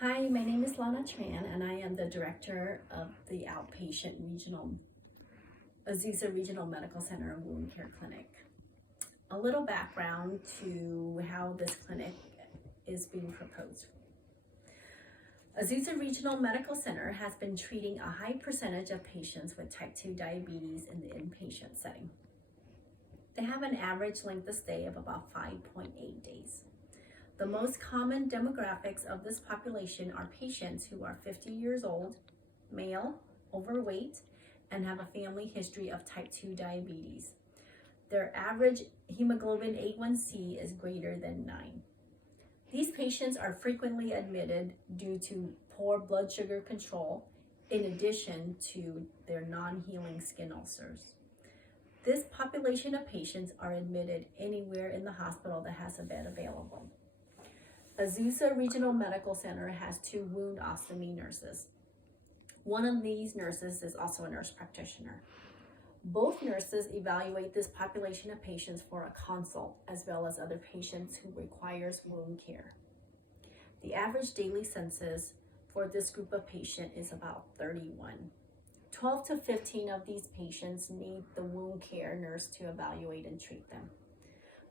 Hi, my name is Lana Tran, and I am the director of the outpatient regional Azrmc Regional Medical Center and Wound Care Clinic. A little background to how this clinic is being proposed. Azrmc Regional Medical Center has been treating a high percentage of patients with type 2 diabetes in the inpatient setting. They have an average length of stay of about 5.8 days. The most common demographics of this population are patients who are 50 years old, male, overweight, and have a family history of type 2 diabetes. Their average hemoglobin A1C is greater than 9. These patients are frequently admitted due to poor blood sugar control, in addition to their non-healing skin ulcers. This population of patients are admitted anywhere in the hospital that has a bed available. Azrmc Regional Medical Center has 2 wound ostomy nurses. One of these nurses is also a nurse practitioner. Both nurses evaluate this population of patients for a consult, as well as other patients who requires wound care. The average daily census for this group of patients is about 31. 12 to 15 of these patients need the wound care nurse to evaluate and treat them.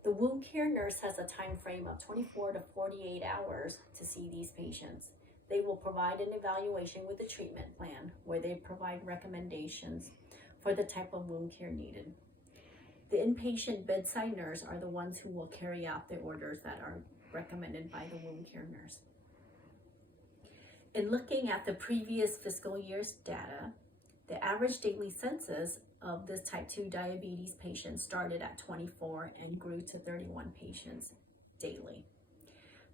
The wound care nurse has a time frame of 24 to 48 hours to see these patients. They will provide an evaluation with a treatment plan where they provide recommendations for the type of wound care needed. The inpatient bedside nurse are the ones who will carry out the orders that are recommended by the wound care nurse. In looking at the previous fiscal year's data, the average daily census of this type 2 diabetes patient started at 24 and grew to 31 patients daily.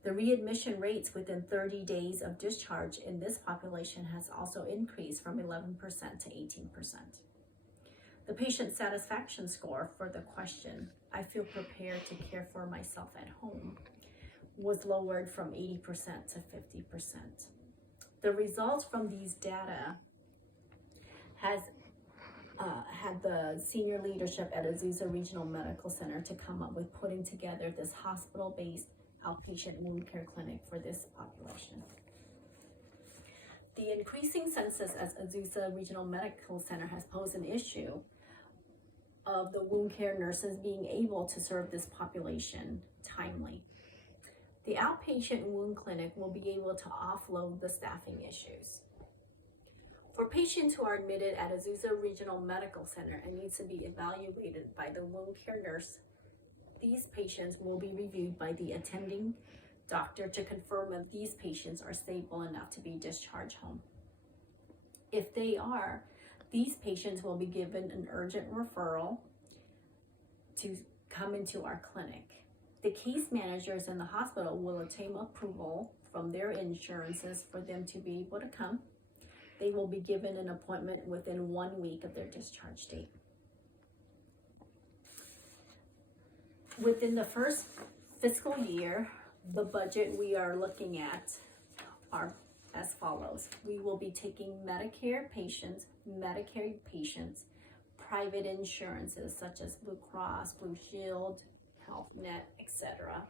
The readmission rates within 30 days of discharge in this population has also increased from 11% to 18%. The patient satisfaction score for the question, "I feel prepared to care for myself at home," was lowered from 80% to 50%. The results from these data has had the senior leadership at Azrmc Regional Medical Center to come up with putting together this hospital-based outpatient wound care clinic for this population. The increasing census at Azrmc Regional Medical Center has posed an issue of the wound care nurses being able to serve this population timely. The outpatient wound clinic will be able to offload the staffing issues. For patients who are admitted at Azrmc Regional Medical Center and needs to be evaluated by the wound care nurse, these patients will be reviewed by the attending doctor to confirm if these patients are stable enough to be discharged home. If they are, these patients will be given an urgent referral to come into our clinic. The case managers in the hospital will obtain approval from their insurances for them to be able to come. They will be given an appointment within 1 week of their discharge date. Within the first fiscal year, the budget we are looking at are as follows. We will be taking Medicare patients, Medicaid patients, private insurances such as Blue Cross, Blue Shield, Health Net, etc.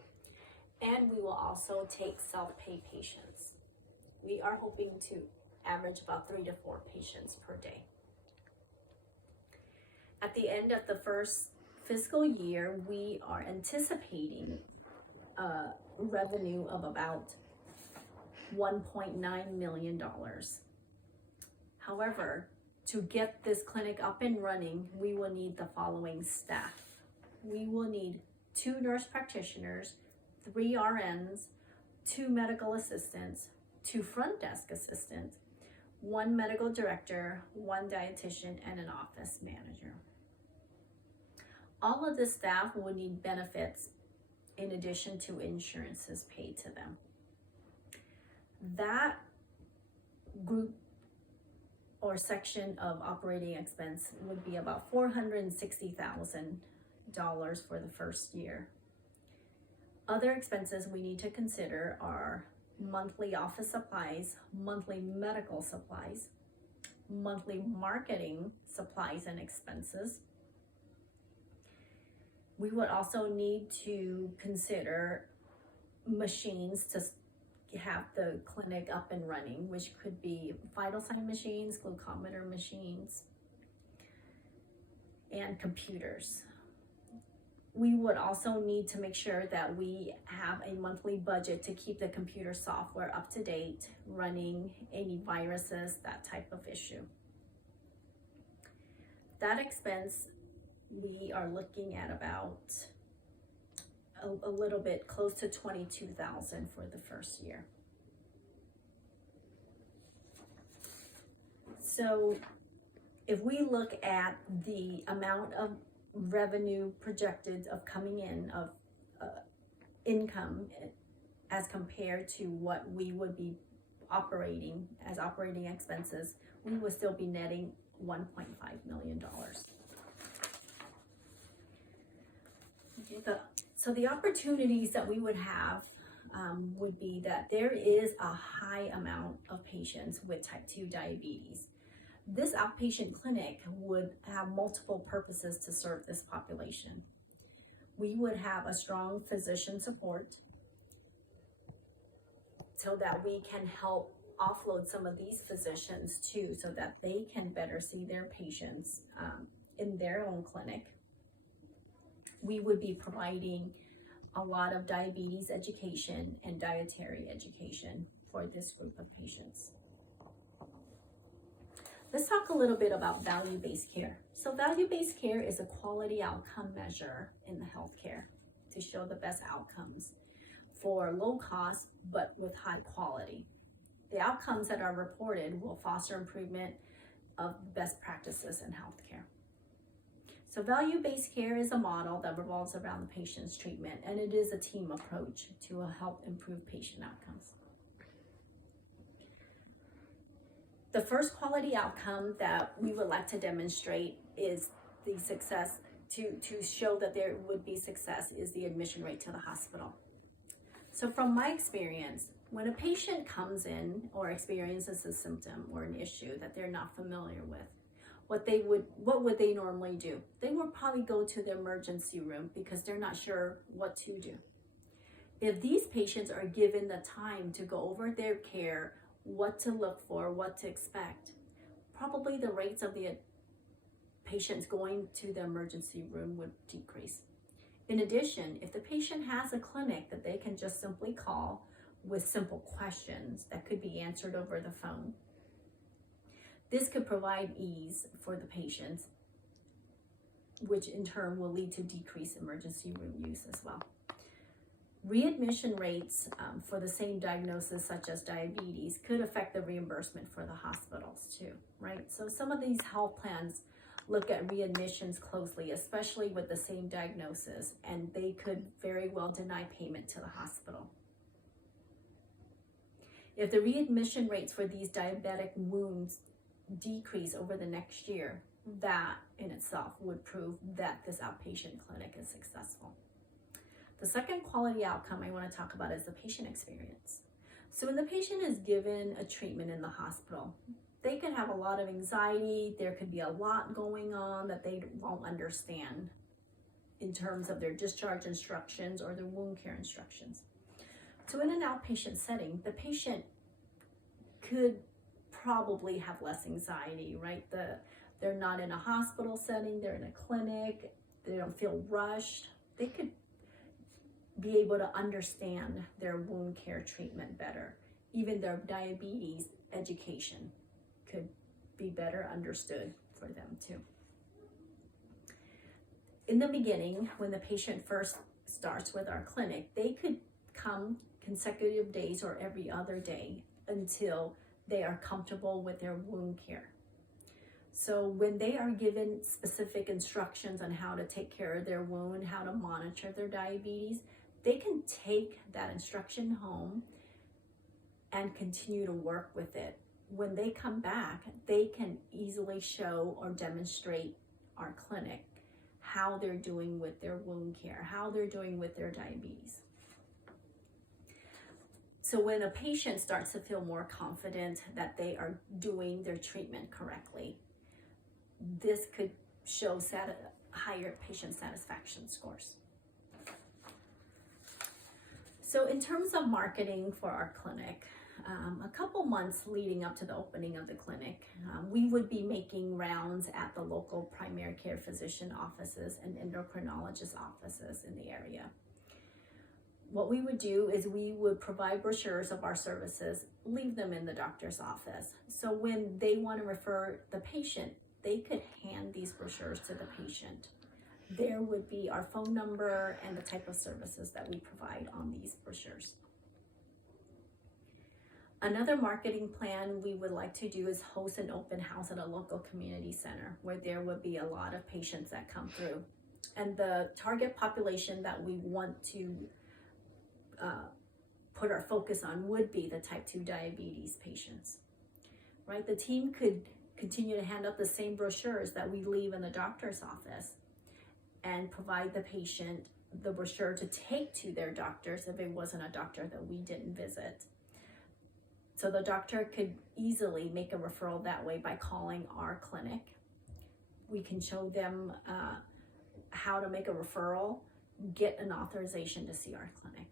And we will also take self-pay patients. We are hoping to average about 3 to 4 patients per day. At the end of the first fiscal year, we are anticipating a revenue of about $1.9 million. However, to get this clinic up and running, we will need the following staff. We will need 2 nurse practitioners, 3 RNs, 2 medical assistants, 2 front desk assistants, 1 medical director, 1 dietitian, and an office manager. All of the staff will need benefits in addition to insurances paid to them. That group or section of operating expense would be about $460,000 for the first year. Other expenses we need to consider are monthly office supplies, monthly medical supplies, monthly marketing supplies and expenses. We would also need to consider machines to have the clinic up and running, which could be vital sign machines, glucometer machines, and computers. We would also need to make sure that we have a monthly budget to keep the computer software up to date, running any viruses, that type of issue. That expense, we are looking at about a little bit close to $22,000 for the first year. So if we look at the amount of revenue projected of coming in of income as compared to what we would be operating as operating expenses, we would still be netting $1.5 million. Okay, so the opportunities that we would have would be that there is a high amount of patients with type 2 diabetes. This outpatient clinic would have multiple purposes to serve this population. We would have a strong physician support so that we can help offload some of these physicians too, so that they can better see their patients in their own clinic. We would be providing a lot of diabetes education and dietary education for this group of patients. Let's talk a little bit about value-based care. So value-based care is a quality outcome measure in the healthcare to show the best outcomes for low cost, but with high quality. The outcomes that are reported will foster improvement of best practices in healthcare. So value-based care is a model that revolves around the patient's treatment, and it is a team approach to help improve patient outcomes. The first quality outcome that we would like to demonstrate is the success, to show that there would be success, is the admission rate to the hospital. So from my experience, when a patient comes in or experiences a symptom or an issue that they're not familiar with, what would they normally do? They would probably go to the emergency room because they're not sure what to do. If these patients are given the time to go over their care, what to look for, what to expect, probably the rates of the patients going to the emergency room would decrease. In addition, if the patient has a clinic that they can just simply call with simple questions that could be answered over the phone, this could provide ease for the patients, which in turn will lead to decreased emergency room use as well. Readmission rates for the same diagnosis, such as diabetes, could affect the reimbursement for the hospitals too, right? So some of these health plans look at readmissions closely, especially with the same diagnosis, and they could very well deny payment to the hospital. If the readmission rates for these diabetic wounds decrease over the next year, that in itself would prove that this outpatient clinic is successful. The second quality outcome I want to talk about is the patient experience. So when the patient is given a treatment in the hospital, they could have a lot of anxiety. There could be a lot going on that they won't understand in terms of their discharge instructions or their wound care instructions. So in an outpatient setting, the patient could probably have less anxiety, right? They're not in a hospital setting, they're in a clinic, they don't feel rushed. They could be able to understand their wound care treatment better. Even their diabetes education could be better understood for them too. In the beginning, when the patient first starts with our clinic, they could come consecutive days or every other day until they are comfortable with their wound care. So when they are given specific instructions on how to take care of their wound, how to monitor their diabetes, they can take that instruction home and continue to work with it. When they come back, they can easily show or demonstrate our clinic how they're doing with their wound care, how they're doing with their diabetes. So when a patient starts to feel more confident that they are doing their treatment correctly, this could show higher patient satisfaction scores. So in terms of marketing for our clinic, a couple months leading up to the opening of the clinic, we would be making rounds at the local primary care physician offices and endocrinologist offices in the area. What we would do is we would provide brochures of our services, leave them in the doctor's office. So when they want to refer the patient, they could hand these brochures to the patient. There would be our phone number and the type of services that we provide on these brochures. Another marketing plan we would like to do is host an open house at a local community center where there would be a lot of patients that come through. And the target population that we want to put our focus on would be the type 2 diabetes patients, right? The team could continue to hand out the same brochures that we leave in the doctor's office and provide the patient the brochure to take to their doctors if it wasn't a doctor that we didn't visit. So the doctor could easily make a referral that way by calling our clinic. We can show them how to make a referral, get an authorization to see our clinic.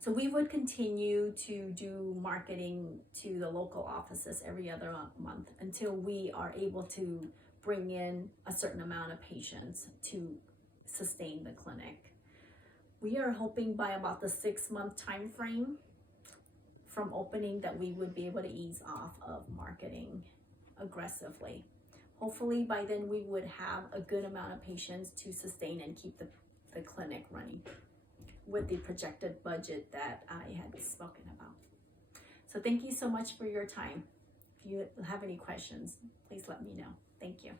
So we would continue to do marketing to the local offices every other month until we are able to bring in a certain amount of patients to sustain the clinic. We are hoping by about the 6-month time frame from opening that we would be able to ease off of marketing aggressively. Hopefully by then we would have a good amount of patients to sustain and keep the clinic running with the projected budget that I had spoken about. So thank you so much for your time. If you have any questions, please let me know. Thank you.